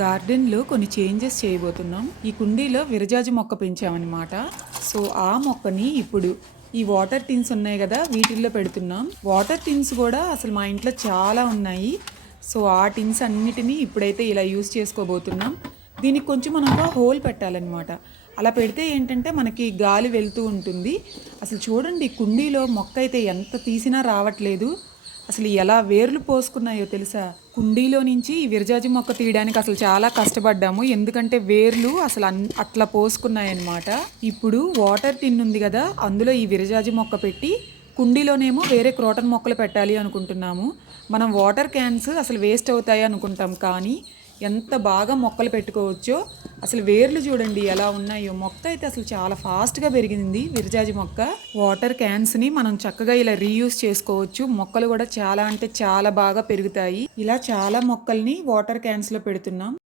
గార్డెన్‌లో కొన్ని చేంజెస్ చేయబోతున్నాం. ఈ కుండీలో విరజాజి మొక్క పెంచామన్నమాట. సో, ఆ మొక్కని ఇప్పుడు ఈ వాటర్ టిన్స్ ఉన్నాయి గదా! వీటిల్లో పెడుతున్నాం. వాటర్ టిన్స్ గూడా అసలు మా ఇంట్లో చాలా ఉన్నాయి. సో, ఆ టిన్స్ అన్నిటిని ఇప్పుడైతే ఇలా యూజ్ చేసుకోబోతున్నాం. దీనికి కొంచెం మనం ఒక హోల్ పెట్టాలన్నమాట. అలా పెడితే ఏంటంటే మనకి గాలి వెళ్తూ ఉంటుంది. అసలు చూడండి కుండీలో మొక్క అయితే ఎంత తీసినా రావట్లేదు. అసలు ఎలా వేర్లు పోసుకున్నాయో తెలుసా? కుండీలో నుంచి ఈ విరజాజి మొక్క తీయడానికి అసలు చాలా కష్టపడ్డాము. ఎందుకంటే వేర్లు అసలు అట్లా పోసుకున్నాయన్నమాట. ఇప్పుడు వాటర్ టిన్ ఉంది కదా, అందులో ఈ విరజాజి మొక్క పెట్టి కుండీలోనేమో వేరే క్రోటన్ మొక్కలు పెట్టాలి అనుకుంటున్నాము. మనం వాటర్ క్యాన్స్ అసలు వేస్ట్ అవుతాయి అనుకుంటాం, కానీ ఎంత బాగా మొక్కలు పెట్టుకోవచ్చో. అసలు వేర్లు చూడండి ఎలా ఉన్నాయో. మొక్క అయితే అసలు చాలా ఫాస్ట్గా పెరిగింది విరజాజి మొక్క. వాటర్ క్యాన్స్ని మనం చక్కగా ఇలా రీయూస్ చేసుకోవచ్చు. మొక్కలు కూడా చాలా అంటే చాలా బాగా పెరుగుతాయి. ఇలా చాలా మొక్కల్ని వాటర్ క్యాన్స్లో పెడుతున్నాం.